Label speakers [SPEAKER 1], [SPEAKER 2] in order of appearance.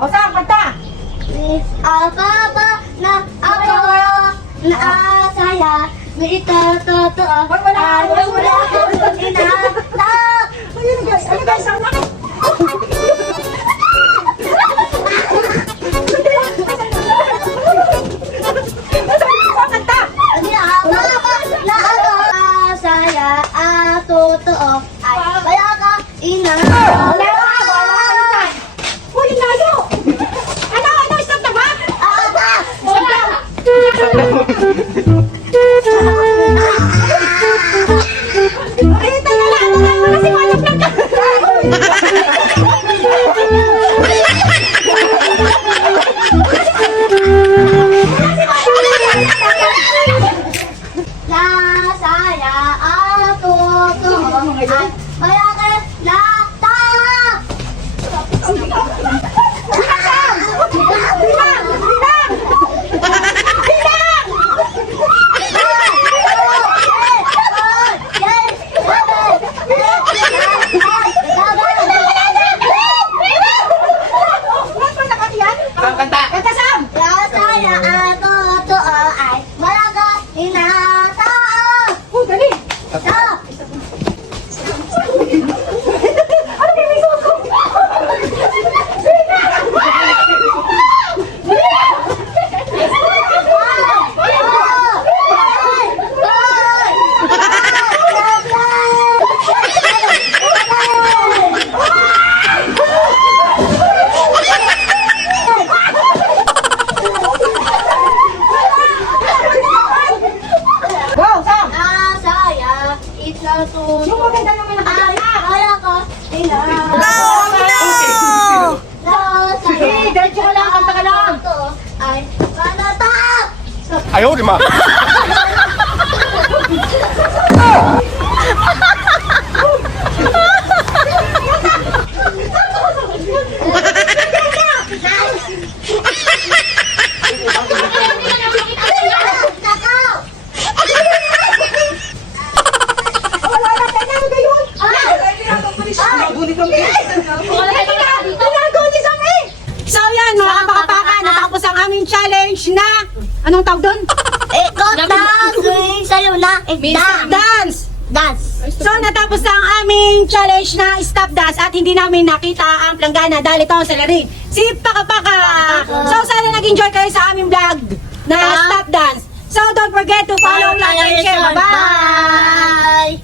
[SPEAKER 1] O,
[SPEAKER 2] saan?
[SPEAKER 1] Kanta! Miss Ababa na ako na asaya.
[SPEAKER 2] May ito totoo.
[SPEAKER 1] Wala, wala, wala. Wala, wala, wala. Walang plug.
[SPEAKER 2] Saya at
[SPEAKER 1] Thank
[SPEAKER 2] you. Itlatun.
[SPEAKER 1] Yung maganda naman
[SPEAKER 2] Ay,
[SPEAKER 1] nakatiyan.
[SPEAKER 2] kaya ko, ina.
[SPEAKER 1] Sige, diretso ka lang, kanta ka lang.
[SPEAKER 2] Ay, kanata!
[SPEAKER 3] Ayaw, di ma.
[SPEAKER 2] Nakaw!
[SPEAKER 1] Wala na, kailangan ko yun. Ni eh! So yan, mga kapakapakan, natapos ang aming challenge na... Anong tawag doon?
[SPEAKER 2] Ikot! Swing sa'yo na! Dance!
[SPEAKER 1] Dance!
[SPEAKER 2] Dance!
[SPEAKER 1] So natapos na ang aming challenge na stop dance at hindi namin nakita ang planggana dahil ito ang salarin. Si Pakapaka! So sana nag-enjoy kayo sa aming vlog na stop dance. So don't forget to follow, like, and share.
[SPEAKER 2] Bye!